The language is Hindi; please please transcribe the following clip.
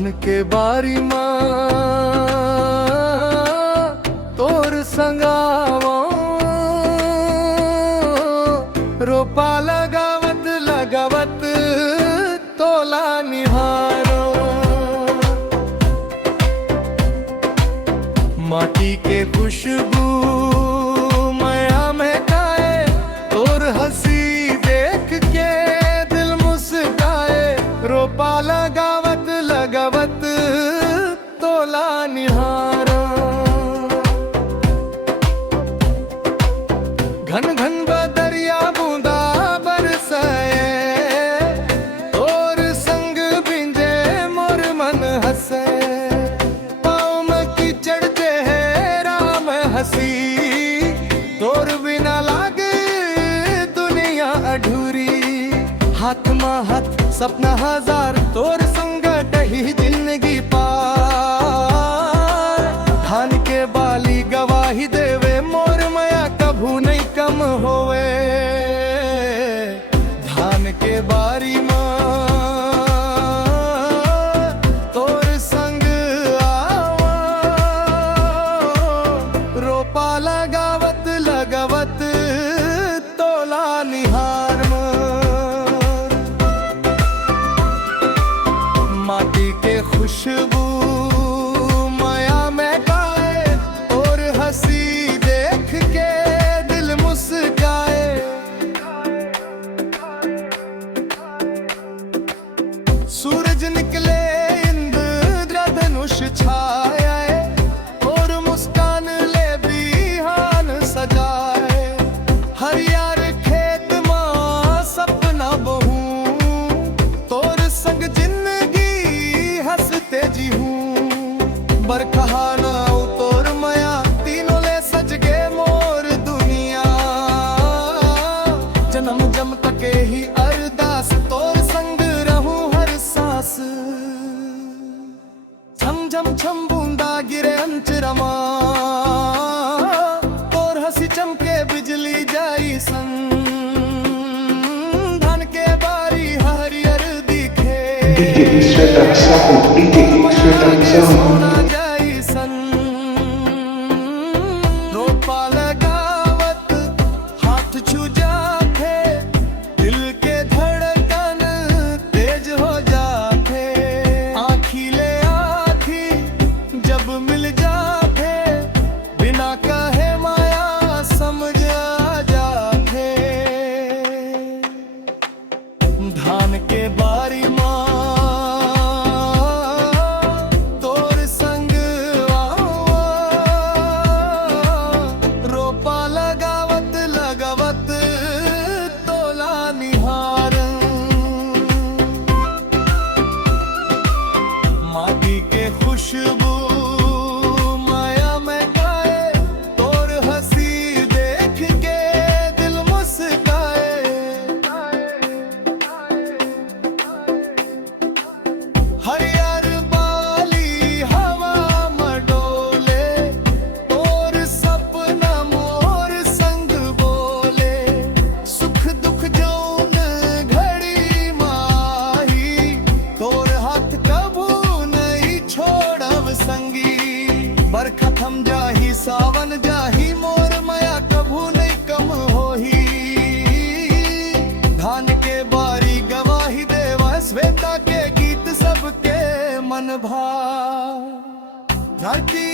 धान के बारी मां तोर संगावा रोपा लगावत लगावत तोला निहारो माटी के खुशबू माया महकाए तोर हंसी देख के दिल मुस्काए रोपा लगावत लगावत तोला निहारो घन घन बदरिया बूंदा बरसाए तोर संग बिंजे मोर मन हंसे पाँव में कीचड़ दे है राम हंसी तोर बिना लागे दुनिया अधूरी हाथ मा हाथ सपना हजार तोर संग डही जिंदगी पार धान के बाली गवाही देवे मोर माया कभू नहीं कम होवे धान के बारी मां तोर संग आवा रोपा लगावत लगावत तोला निहार माटी के खुशबू माया महकाए और हंसी देख के दिल मुस्काए सूरज निकले इंद्रधनुष छाए और मुस्कान ले बिहान सजाए हरियार खेत मां सपना बहू तोर संग तेजी हूँ बरखा ना तोर माया तीनों ले सज गे मोर दुनिया जन्म जम तके ही अरदास तोर संग रहूं हर सांस छम छम छम बूंदा गिरे अंचरमा तोर हंसी चमके बिजली जाई संग धान के बारी हरियर दिखे सोना जाई सन रोपा लगावत हाथ छू जाते दिल के धड़कन तेज हो जाते आँखी ले आँखी जब मिल जाते बिना कहे माया समझ आ जाते धान के बारी मां खुशबू माया महकाए तोर हंसी देख के दिल मुस्काए हरियर बाली हवा मडोले तोर सपना मोर संग बोले सुख दुख जौन घड़ी माही तोर हाथ कभू छोड़ब संगी बरखा थम जाही सावन जाही मोर माया कभू नहीं कम होही धान के बारी गवाही देवा श्वेता के गीत सबके मन भाव धरती